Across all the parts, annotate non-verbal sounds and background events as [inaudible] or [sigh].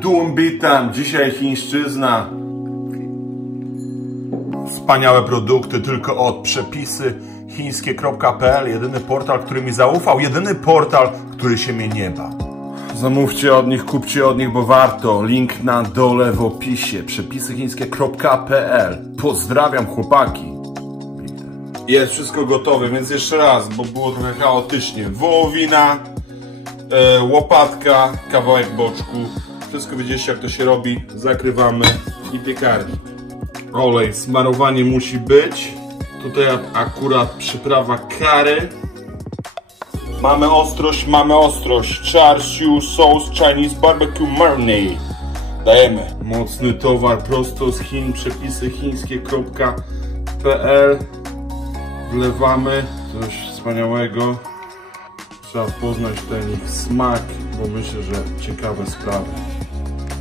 Doing, Bitam? Dzisiaj chińszczyzna. Wspaniałe produkty tylko od przepisy chińskie.pl. Jedyny portal, który mi zaufał. Jedyny portal, który się mnie nie bał. Zamówcie od nich, kupcie od nich, bo warto. Link na dole w opisie. Przepisy chińskie.pl. Pozdrawiam chłopaki. Jest wszystko gotowe, więc jeszcze raz, bo było trochę chaotycznie. Wołowina, łopatka, kawałek boczku. Wszystko widzieliście jak to się robi. Zakrywamy i piekarnik. Olej, smarowanie musi być. Tutaj akurat przyprawa kary. Mamy ostrość, mamy ostrość. Char siu sauce Chinese barbecue marinade. Dajemy. Mocny towar prosto z Chin. Przepisy chińskie.pl Wlewamy coś wspaniałego. Trzeba poznać ten ich smak, bo myślę, że ciekawe sprawy.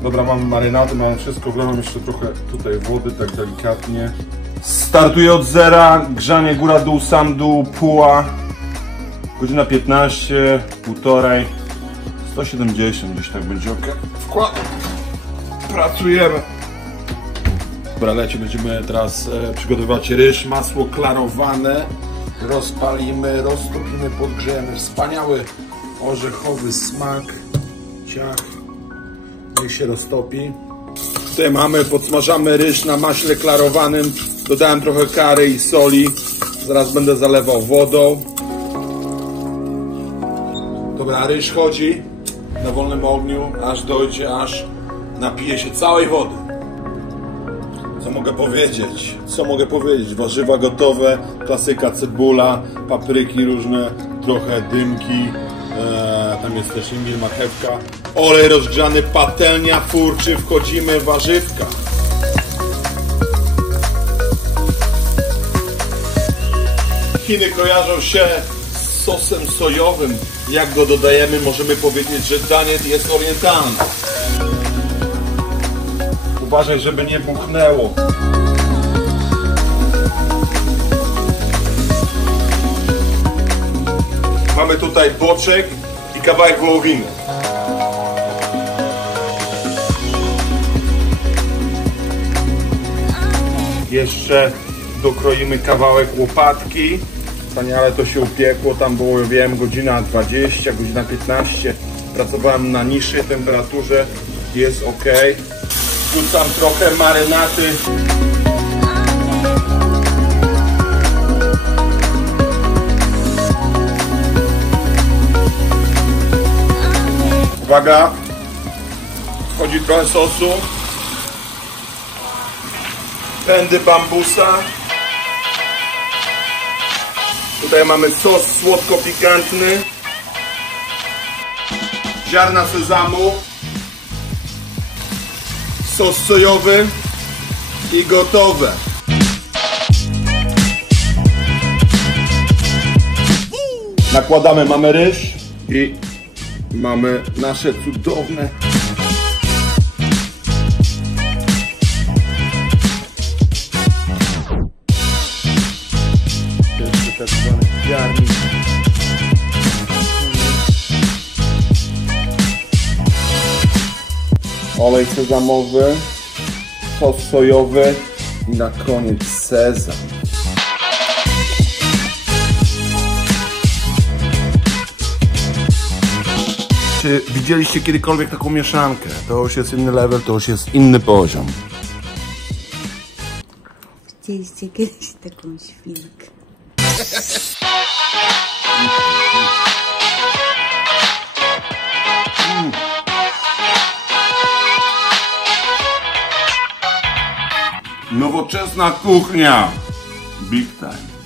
Dobra, mamy marynady, mamy wszystko. Wlewam jeszcze trochę tutaj wody, tak delikatnie. Startuję od zera, grzanie góra dół, sam dół, puła. Godzina 15, półtorej, 170 gdzieś tak będzie ok. Wkładam. Pracujemy. Dobra, lecie, będziemy teraz e, przygotowywać ryż, masło klarowane. Rozpalimy, roztopimy, podgrzejemy. Wspaniały orzechowy smak. Ciach. Niech się roztopi. Tutaj mamy, podsmażamy ryż na maśle klarowanym. Dodałem trochę kary i soli. Zaraz będę zalewał wodą. Dobra, ryż chodzi na wolnym ogniu, aż dojdzie, aż napije się całej wody. Co mogę powiedzieć? Co mogę powiedzieć? Warzywa gotowe, klasyka cebula, papryki różne, trochę dymki, eee, tam jest też imbir, marchewka, olej rozgrzany, patelnia, furczy, wchodzimy, warzywka. Chiny kojarzą się z sosem sojowym. Jak go dodajemy, możemy powiedzieć, że danie jest orientalne. Uważaj, żeby nie buchnęło. Mamy tutaj boczek i kawałek wołowiny. Jeszcze dokroimy kawałek łopatki. Wspaniale to się upiekło, tam było, wiem, godzina 20, godzina 15. Pracowałem na niższej temperaturze, jest ok. Wrzucam trochę marynaty. Uwaga, wchodzi trochę sosu. Pędy bambusa. Tutaj mamy sos słodko-pikantny. Ziarna sezamu sos sojowy i gotowe. Nakładamy, mamy ryż i mamy nasze cudowne olej sezamowy, sos sojowy i na koniec sezam. Czy widzieliście kiedykolwiek taką mieszankę? To już jest inny level, to już jest inny poziom. Widzieliście kiedyś taką świnkę? [laughs] Nowoczesna kuchnia. Big time.